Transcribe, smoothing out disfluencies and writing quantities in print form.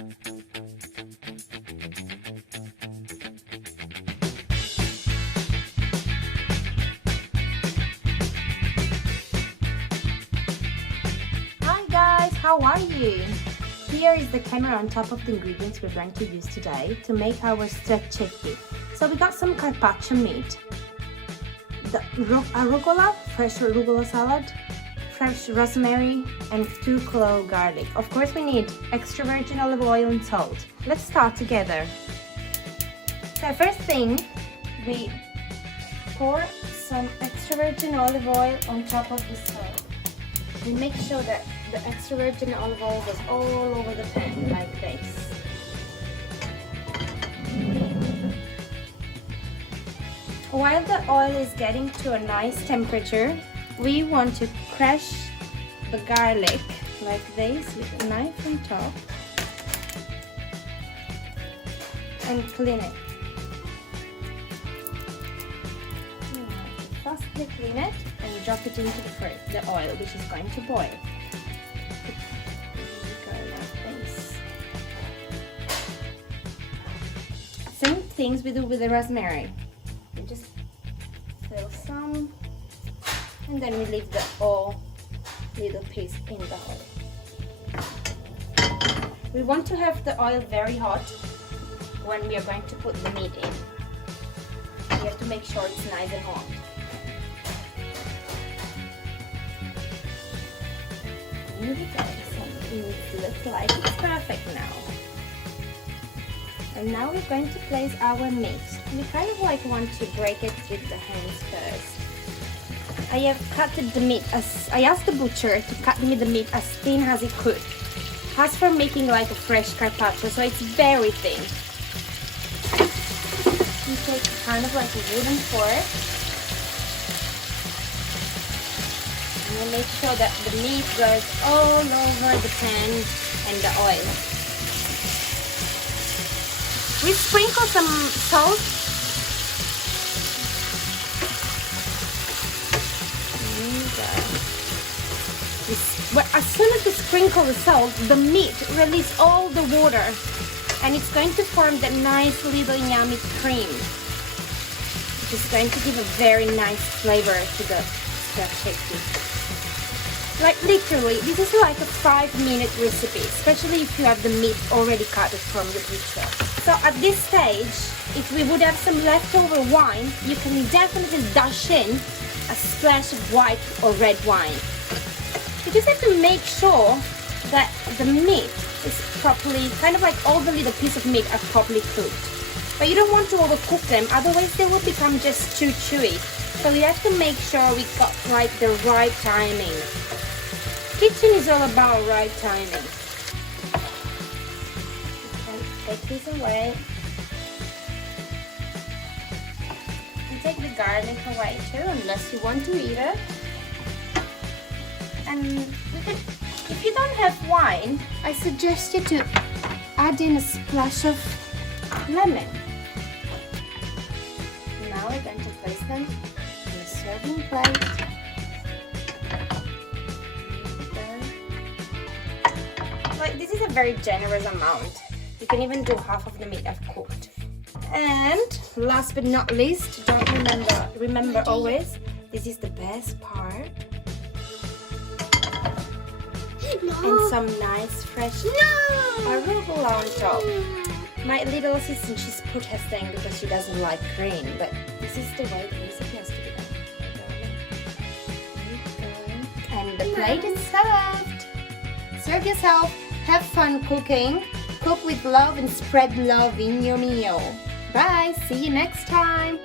Hi guys, how are you? Here is the camera on top of the ingredients we're going to use today to make our straccetti. So we got some carpaccio meat, the arugula, fresh arugula salad, fresh rosemary, and 2 clove garlic. Of course we need extra virgin olive oil and salt. Let's start together. So first thing, we pour some extra virgin olive oil on top of the salt. We make sure that the extra virgin olive oil goes all over the pan like this. While the oil is getting to a nice temperature, we want to crush the garlic like this with a knife on top and clean it. Firstly clean it and we drop it into the oil, which is going to boil. Same things we do with the rosemary. We just fill some and then we leave the all little piece in the oil. We want to have the oil very hot when we are going to put the meat in. We have to make sure it's nice and hot. Here we go. It looks like it's perfect now. And now we're going to place our meat. We kind of like want to break it with the hands first. I have cut the meat I asked the butcher to cut me the meat as thin as he could. As for making like a fresh carpaccio, so it's very thin. You take kind of like a wooden fork. And we'll make sure that the meat goes all over the pan and the oil. We sprinkle some salt. As soon as we sprinkle the salt, the meat releases all the water and it's going to form that nice little yummy cream, which is going to give a very nice flavor to the straccetti. Like literally, this is like a 5-minute recipe, especially if you have the meat already cut from the butcher. So at this stage, if we would have some leftover wine, you can definitely dash in a splash of white or red wine. You just have to make sure that the meat is properly, kind of like all the little pieces of meat are properly cooked. But you don't want to overcook them, otherwise they will become just too chewy. So you have to make sure we got like the right timing. Kitchen is all about right timing. Take this away. And take the garlic away too, unless you want to eat it. And if you don't have wine, I suggest you to add in a splash of lemon. Now we're going to place them in a serving plate. Like, this is a very generous amount. You can even do half of the meat I've cooked. And last but not least, remember always, this is the best part. No. And some nice fresh arugula on top. My little assistant, she's put her thing because she doesn't like green, but this is the way the recipe has to be done. And the plate is served. Serve yourself. Have fun cooking. Cook with love and spread love in your meal. Bye. See you next time.